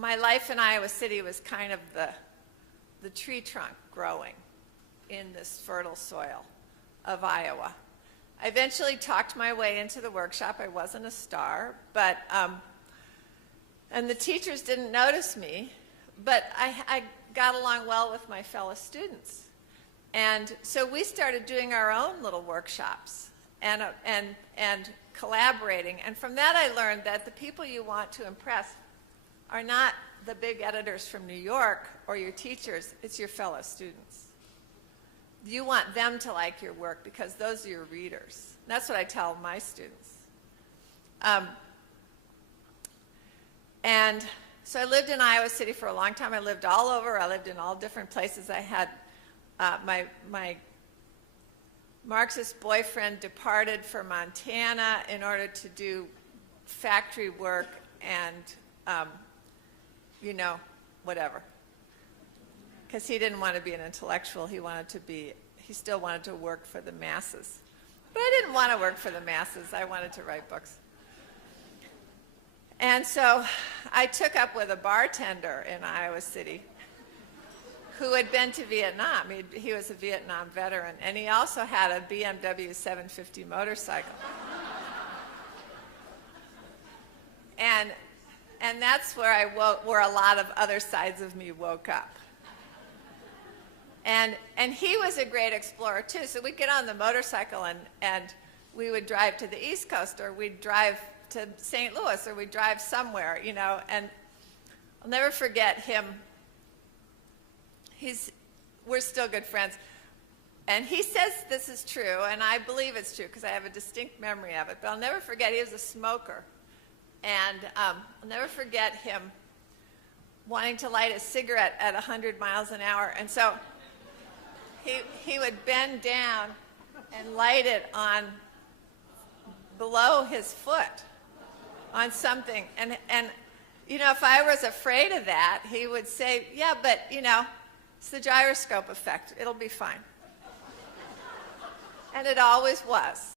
my life in Iowa City was kind of the tree trunk growing in this fertile soil of Iowa. I eventually talked my way into the workshop. I wasn't a star, but and the teachers didn't notice me, but I got along well with my fellow students. And so we started doing our own little workshops and collaborating. And from that I learned that the people you want to impress are not the big editors from New York or your teachers, it's your fellow students. You want them to like your work because those are your readers. That's what I tell my students. And so I lived in Iowa City for a long time. I lived all over. I lived in all different places. I had my Marxist boyfriend departed for Montana in order to do factory work and, you know, whatever. Because he didn't want to be an intellectual. He still wanted to work for the masses. But I didn't want to work for the masses. I wanted to write books. And so I took up with a bartender in Iowa City who had been to Vietnam. He was a Vietnam veteran, and he also had a BMW 750 motorcycle. And that's where where a lot of other sides of me woke up. And he was a great explorer too. So we'd get on the motorcycle and we would drive to the East Coast, or we'd drive to St. Louis, or we'd drive somewhere, you know. And I'll never forget him. We're still good friends. And he says this is true, and I believe it's true because I have a distinct memory of it. But I'll never forget, he was a smoker. And I'll never forget him wanting to light a cigarette at 100 miles an hour. And so he would bend down and light it on below his foot on something. And you know, if I was afraid of that, he would say, yeah, but, you know, it's the gyroscope effect. It'll be fine. And it always was.